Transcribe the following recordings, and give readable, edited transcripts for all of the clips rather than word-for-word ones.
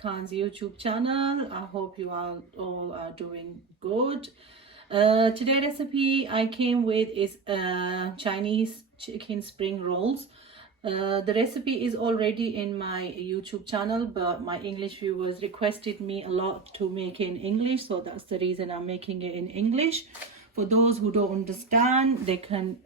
Khan's YouTube channel. I hope you all are doing good. Today recipe I came with is Chinese chicken spring rolls. The recipe is already in my YouTube channel, but my English viewers requested me a lot to make it in English, so that's the reason I'm making it in English. For those who don't understand, they can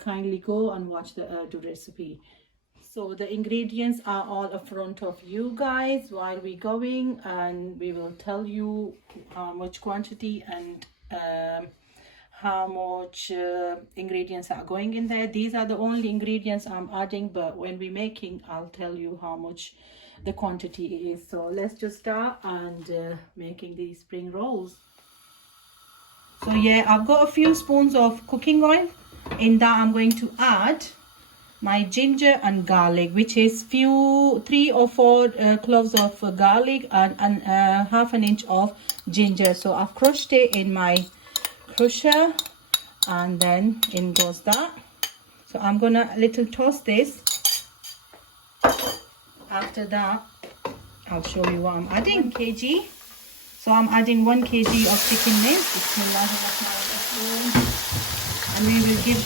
kindly go and watch the recipe. So the ingredients are all in front of you guys while we're going, and we will tell you how much quantity and how much ingredients are going in there. These are the only ingredients I'm adding, but when we're making, I'll tell you how much the quantity is. So let's just start and making these spring rolls. So yeah, I've got a few spoons of cooking oil. In that I'm going to add my ginger and garlic, which is 3 or 4 cloves of garlic and half an inch of ginger. So I've crushed it in my crusher, and then in goes that. So I'm gonna little toss this. After that, I'll show you what I'm adding. 1 kg. So I'm adding 1 kg of chicken mince. And we will give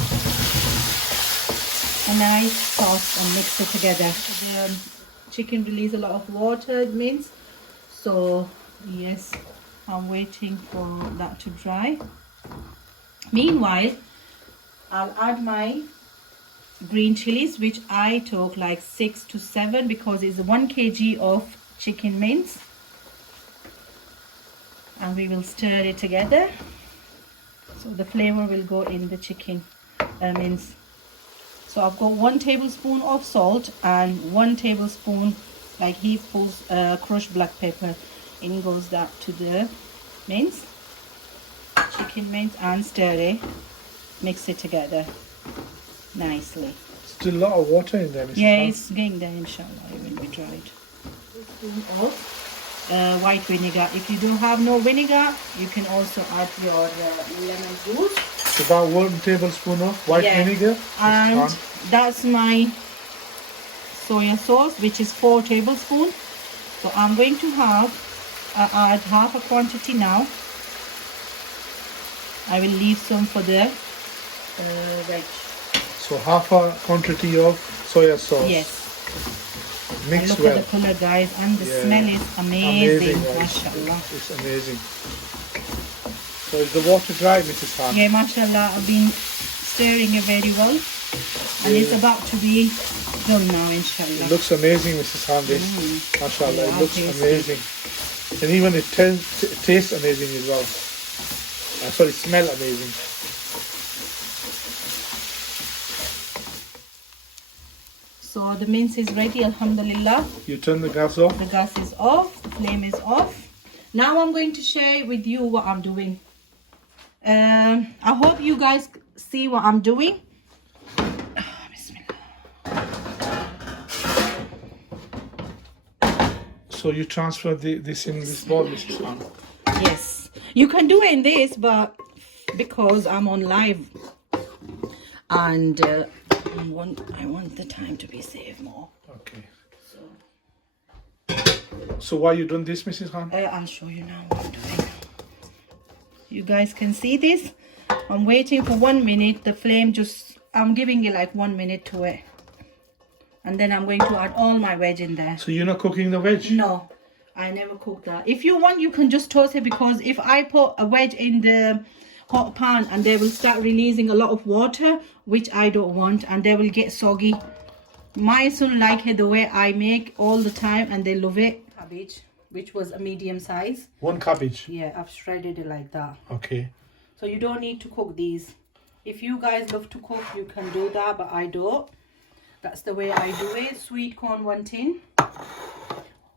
a nice sauce and mix it together. The chicken release a lot of water, it means. So yes, I'm waiting for that to dry. Meanwhile, I'll add my green chilies, which I took like 6 to 7 because it's 1 kg of chicken mince, and we will stir it together so the flavor will go in the chicken mince. So I've got 1 tablespoon of salt and 1 tablespoon like heapfuls crushed black pepper. In goes that to the mince, chicken mince, and stir it, mix it together nicely. Still a lot of water in there, Mrs. Yeah, Khan. it's getting there, inshallah, it will be dried. A spoon of white vinegar. If you don't have no vinegar, you can also add your lemon juice. It's about 1 tablespoon of white vinegar. And that's my soya sauce, which is 4 tablespoons. So I'm going to add half a quantity now. I will leave some for the veg. So half a quantity of soya sauce. Yes. Mix look well. at the color, guys, and the smell is amazing. Right? Mashallah. It's amazing. So is the water dry, Mrs. Khan? Yeah, mashallah, I've been stirring it very well, and it's about to be done now, inshallah. It looks amazing, Mrs. Khan. This, mashallah, it looks amazing, and even it tastes amazing as well. Sorry, smell amazing. So the mince is ready, alhamdulillah. You turn the gas off? The gas is off, the flame is off. Now I'm going to share with you what I'm doing. I hope you guys see what I'm doing. So you transfer this in this bowl, Mrs. Khan? Yes, you can do it in this, but because I'm on live and I want the time to be saved more. Okay. So why you doing this, Mrs. Khan? I'll show you now what I'm doing. You guys can see this. I'm waiting for 1 minute. The flame I'm giving it like 1 minute to it. And then I'm going to add all my veg in there. So you're not cooking the veg? No, I never cook that. If you want, you can just toss it, because if I put a veg in the hot pan and they will start releasing a lot of water, which I don't want, and they will get soggy. My son like it the way I make all the time, and they love it. Cabbage, which was a medium size. 1 cabbage? Yeah, I've shredded it like that. Okay. So you don't need to cook these. If you guys love to cook, you can do that, but I don't. That's the way I do it. Sweet corn, 1 tin.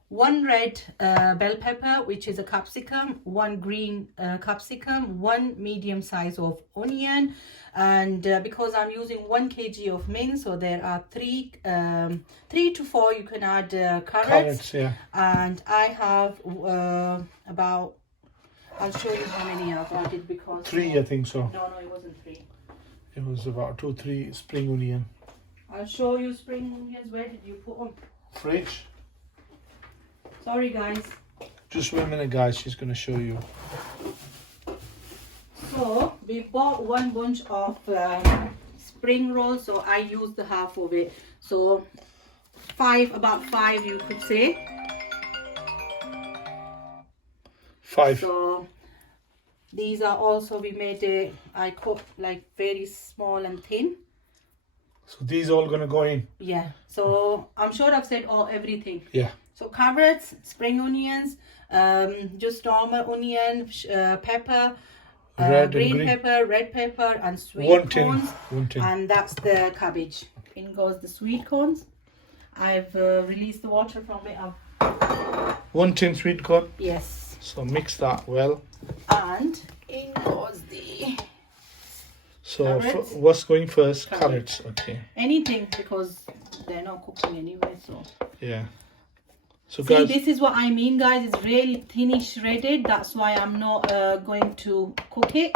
1 red bell pepper, which is a capsicum. 1 green capsicum. 1 medium size of onion. And because I'm using 1 kg of mince, so there are 3 to 4 you can add carrots. Yeah. And I have about, I'll show you how many I've added, because 3, I think so. No, it wasn't 3. It was about 2, 3 spring onion. I'll show you spring onions. Where did you put them? Fridge. Sorry, guys. Just wait a minute, guys. She's going to show you. So we bought one bunch of spring rolls, so I used the half of it. So about five you could say. 5. So these are also, we made I cooked like very small and thin. So these all going to go in? Yeah. So I'm sure I've said everything. Yeah. So carrots, spring onions, just normal onion, pepper, green pepper, red pepper, and sweet corns. One tin. And that's the cabbage. In goes the sweet corns. I've released the water from it. 1 tin sweet corn. Yes. So mix that well. And in goes the So carrots. what's going first? Carrots. Okay. Anything, because they're not cooking anyway. So Yeah. So see, guys, this is what I mean, guys. It's really thinly shredded. That's why I'm not going to cook it.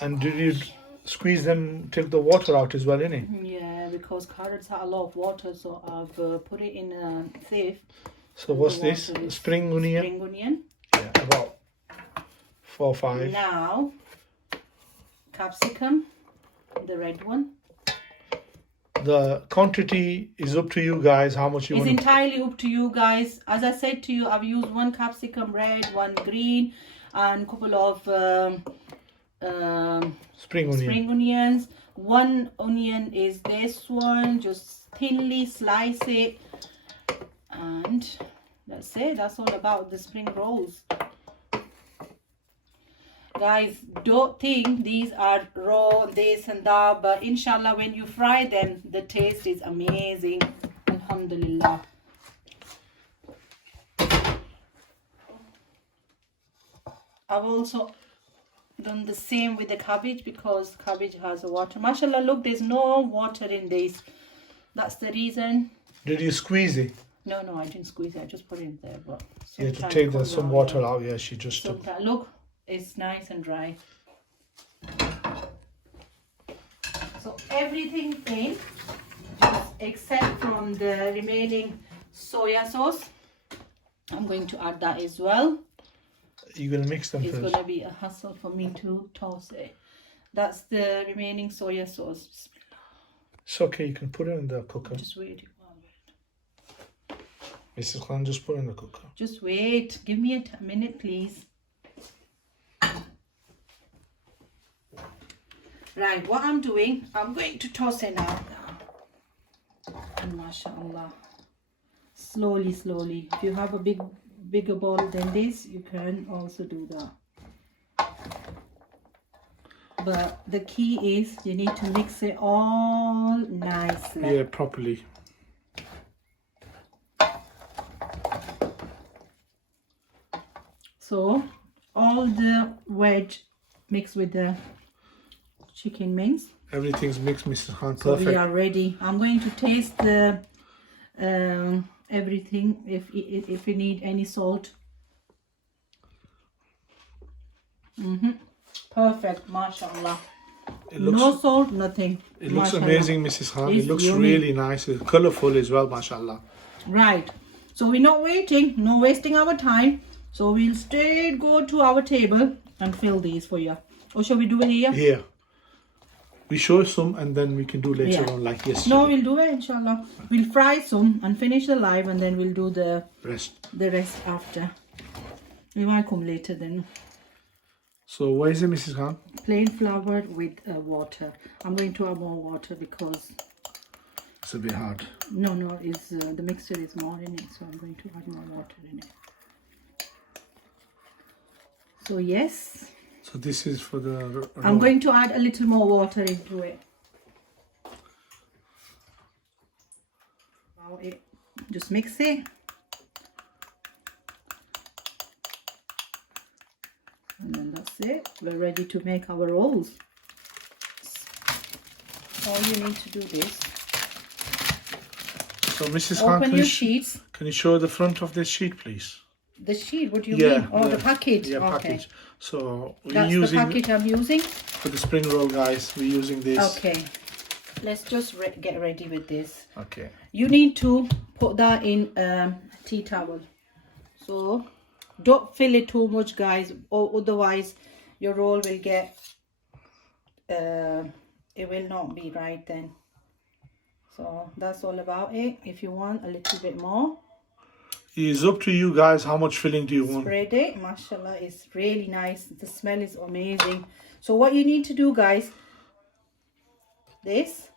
and did you squeeze them, take the water out as well, innit? Yeah, because carrots have a lot of water, so I've put it in a sieve. So what's The this? water is Spring onion? Spring onion. Yeah, about 4 or 5. Now, capsicum, the red one. The quantity is up to you guys, how much you It's want to... entirely up to you guys. As I said to you, I've used 1 capsicum red, 1 green, and a couple of Spring onion. spring onions. 1 onion is this one. Just thinly slice it. And that's it. That's all about the spring rolls. Guys, don't think these are raw, this and that, but inshallah when you fry them, the taste is amazing. Alhamdulillah. I've also done the same with the cabbage, because cabbage has a water. Mashallah, look, there's no water in this. That's the reason. Did you squeeze it? No, I didn't squeeze it. I just put it in there. But Yeah, to sometimes take it comes some out, water yeah. out. Yeah, she just took. Sometimes, look, it's nice and dry. So everything's in, just except from the remaining soya sauce. I'm going to add that as well. You're going to mix them It's first. going to be a hassle for me to toss it. That's the remaining soya sauce. It's okay, you can put it in the cooker. Just wait. Mrs. Khan, just put it in the cooker. Just wait. Give me a minute, please. Right, what I'm doing, I'm going to toss it now. And mashallah. Slowly. If you have a bigger bowl than this, you can also do that. But the key is you need to mix it all nicely. Yeah, properly. So all the veg mixed with the chicken mince. Everything's mixed, Mrs. Khan. So Perfect. we are ready. I'm going to taste the everything if we need any salt. Perfect, mashallah. No salt, nothing. It looks Mashallah. amazing, Mrs. Khan. It's It looks yummy. really nice. It's colourful as well, mashallah. Right. So we're not waiting, no wasting our time. So we'll straight go to our table and fill these for you. Or shall we do it here? Here. We show some and then we can do later Yeah. on like yesterday. No, we'll do it inshallah. We'll fry some and finish the live, and then we'll do the rest after. We might come later then. So what is it, Mrs. Khan? Plain flour with water. I'm going to add more water because It's a bit hard. no, is the mixture is more in it, so I'm going to add more water in it. So yes, So this is for the... I'm going to add a little more water into it. Now just mix it. And then that's it. We're ready to make our rolls. All you need to do this. So Mrs. Khan, Open your sheets. can you show the front of this sheet, please? The sheet, what do you mean? Oh, the package. Yeah, Okay. package. So we're That's using the package I'm using. for the spring roll, guys. We're using this. Okay. let's just get ready with this. Okay. You need to put that in tea towel. So don't fill it too much, guys, or otherwise your roll will get it will not be right then. So that's all about it. If you want a little bit more, It's up to you guys. How much filling do you want? spread it. Mashallah, it's really nice. The smell is amazing. So what you need to do, guys, this,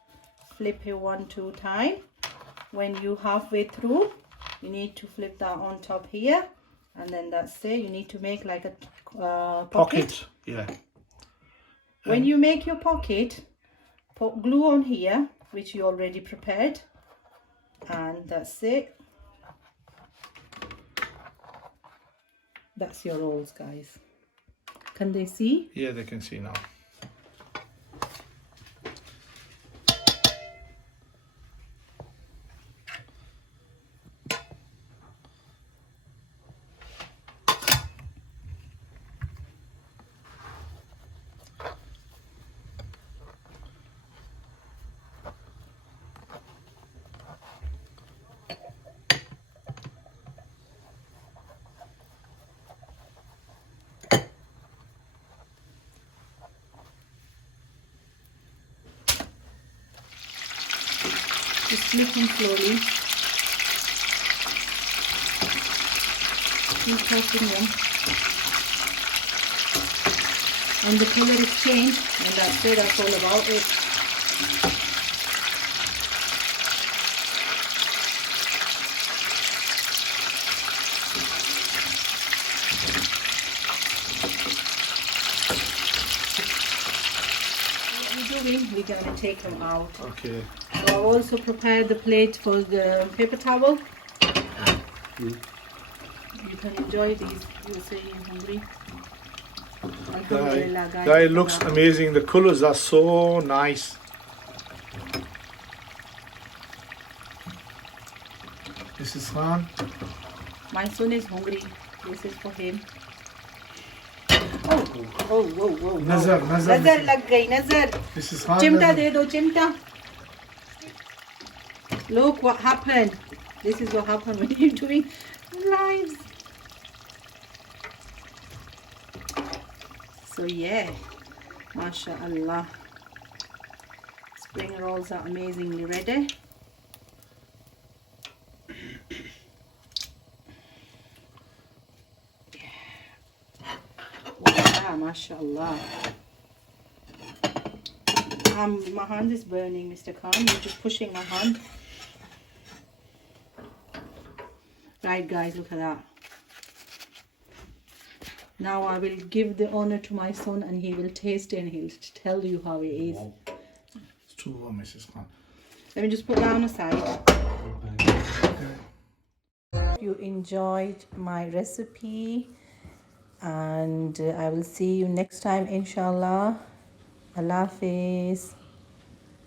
flip it 1-2 times. When you halfway through, you need to flip that on top here, and then that's it. You need to make like a pocket. Yeah. When you make your pocket, put glue on here, which you already prepared, and that's it. That's your rolls, guys. Can they see? Yeah, they can see now. Just flip them slowly. Keep tossing them. And the color is changed, and that's it. That's all about it. We're going to take them out. Okay. So I also prepared the plate for the paper towel. You can enjoy these. You say you're hungry. Alhamdulillah, guys. That looks amazing. The colors are so nice. This is Khan. My son is hungry. This is for him. Oh. Nazar. नजर लग गई नजर. This is Khan. चिमटा दे दो चिमटा. Look what happened. This is what happened when you're doing lives. So yeah, mashallah. Spring rolls are amazingly ready. Wow, mashallah. My hand is burning, Mr. Khan. You're just pushing my hand. Right, guys, look at that. Now I will give the honor to my son, and he will taste it and he'll tell you how it is. It's too warm, Mrs. Khan. Let me just put that on the side. If you enjoyed my recipe, and I will see you next time, inshallah. Allah Hafiz.